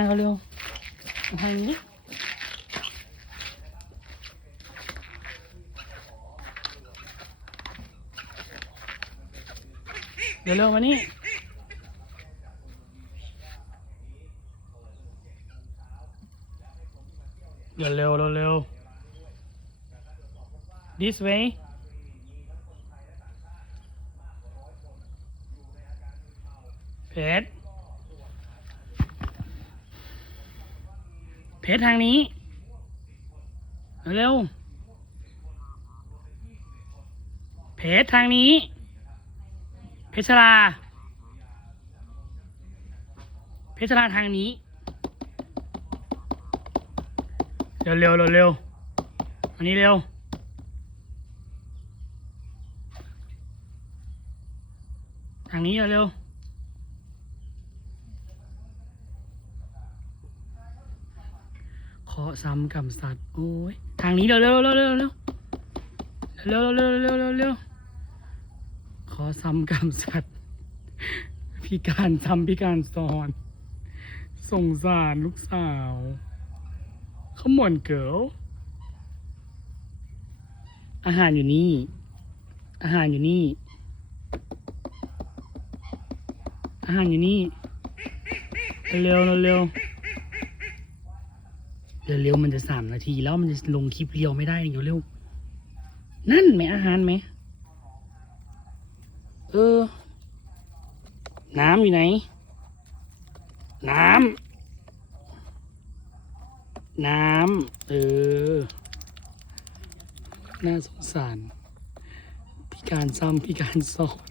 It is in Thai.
เอาเร็วเอาทางนี้เดี๋ยวเร็วมานี่เดี๋ยวเร็วเร็วเร็ว this way เพชร เพชรทางนี้ เร็ว เพชรทางนี้ เพชรลา เพชรลาทางนี้ เร็วเร็วเร็วเร็วอันนี้เร็ว ทางนี้เร็วเคาะซ้ำกับสัตว์โอ้ยทางนี้เร็วเร็วเร็วเร็วเร็วเร็วเร็วเร็วเร็วเร็วเคาะซ้ำกับสัตว์พิการซ้ำพิการซ้อนสงสารลูกสาวขมวนเกิลอาหารอยู่นี่ อาหารอยู่นี่ อาหารอยู่นี่ เร็วเร็ว เร็วๆมันจะสามนาทีแล้วมันจะลงคลิปเรียวไม่ได้เดี๋ยวเร็วนั่นไหมอาหารไหมเออ น้ำอยู่ไหน น้ำ น้ำ เออ น่าสงสาร พิการซ้ำพิการซ้อน